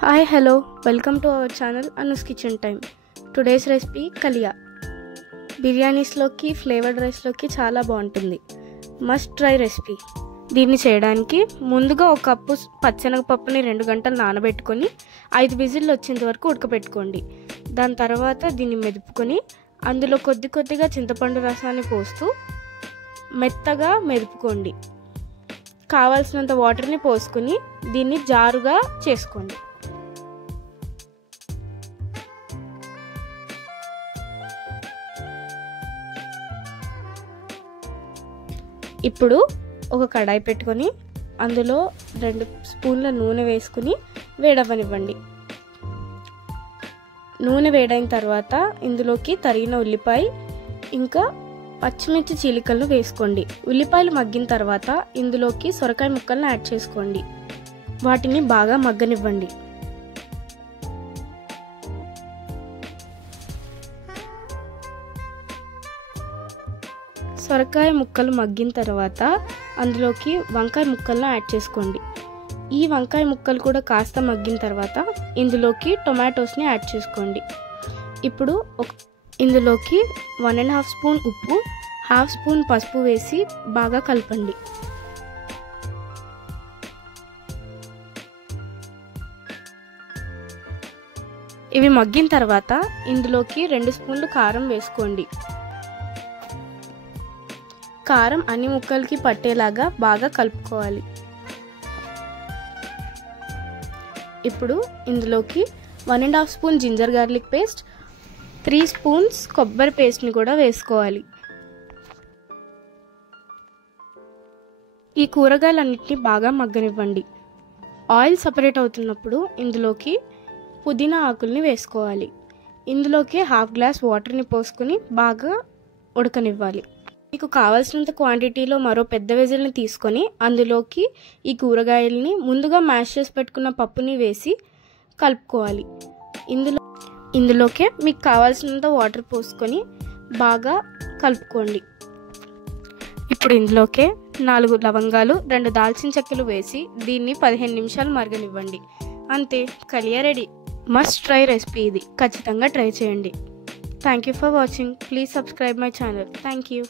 Hi, hello, welcome to our channel Anu's Kitchen Time. Today's recipe Kalia. బిర్యానీస్లోకి flavoured రైస్లోకి చాలా బాగుంటుంది. Must try recipe. దీన్ని చేయడానికి ముందుగా ఒక కప్పు పచ్చెనగపప్పుని 2 గంటలు నానబెట్టుకొని 5 విజిల్లు వచ్చేంత వరకు ఉడకబెట్టుకోండి. దాని తర్వాత దీన్ని మెదుపుకొని అందులో కొద్దిగా చింతపండు రసాన్ని పోస్తూ మెత్తగా మెదుపుకోండి. కావాల్సినంత వాటర్ని పోసుకొని దీన్ని జారుగా చేసుకోండి. ఇప్పుడు ఒక కడాయి పెట్టుకొని అందులో 2 స్పూన్ల నూనె వేసుకుని వేడవ్వనివ్వండి. నూనె వేడైన తర్వాత ఇందులోకి తరిగిన ఉల్లిపాయ ఇంకా పచ్చిమిర్చి చీలికలను వేసుకోండి. ఉల్లిపాయలు మగ్గిన తర్వాత ఇందులోకి సొరకాయ ముక్కలను యాడ్ చేసుకోండి. వాటిని బాగా మగ్గనివ్వండి. సొరకాయ ముక్కలు మగ్గిన తర్వాత అందులోకి వంకాయ ముక్కలను యాడ్ చేసుకోండి. ఈ వంకాయ ముక్కలు కూడా కాస్త మగ్గిన తర్వాత ఇందులోకి టొమాటోస్ని యాడ్ చేసుకోండి. ఇప్పుడు ఇందులోకి 1.5 స్పూన్ ఉప్పు, 1/2 స్పూన్ పసుపు వేసి బాగా కలపండి. ఇవి మగ్గిన తర్వాత ఇందులోకి 2 స్పూన్లు కారం వేసుకోండి. కారం అన్ని ముక్కలకి పట్టేలాగా బాగా కలుపుకోవాలి. ఇప్పుడు ఇందులోకి 1.5 spoon ginger garlic paste, 3 spoons కొబ్బరి పేస్ట్ని కూడా వేసుకోవాలి. ఈ కూరగాయలన్నిటిని బాగా మగ్గనివ్వండి. ఆయిల్ సపరేట్ అవుతున్నప్పుడు ఇందులోకి పుదీనా ఆకుల్ని వేసుకోవాలి. ఇందులోకి 1/2 గ్లాస్ వాటర్ని పోసుకొని బాగా ఉడకనివ్వాలి. మీకు కావాల్సినంత క్వాంటిటీలో మరో పెద్ద వెజిల్ని తీసుకొని అందులోకి ఈ కూరగాయలని ముందుగా మ్యాష్ చేసి పెట్టుకున్న పప్పుని వేసి కలుపుకోవాలి. ఇందులోకే మీకు కావాల్సినంత వాటర్ పోసుకొని బాగా కలుపుకోండి. ఇప్పుడు ఇందులోకే 4 లవంగాలు, 2 దాల్చిన చెక్కలు వేసి దీన్ని 15 నిమిషాలు మరగనివ్వండి. అంతే, Kaliya ready. Must try recipe ఇది. ఖచ్చితంగా ట్రై చేయండి. Thank you for watching. Please subscribe my channel. Thank you.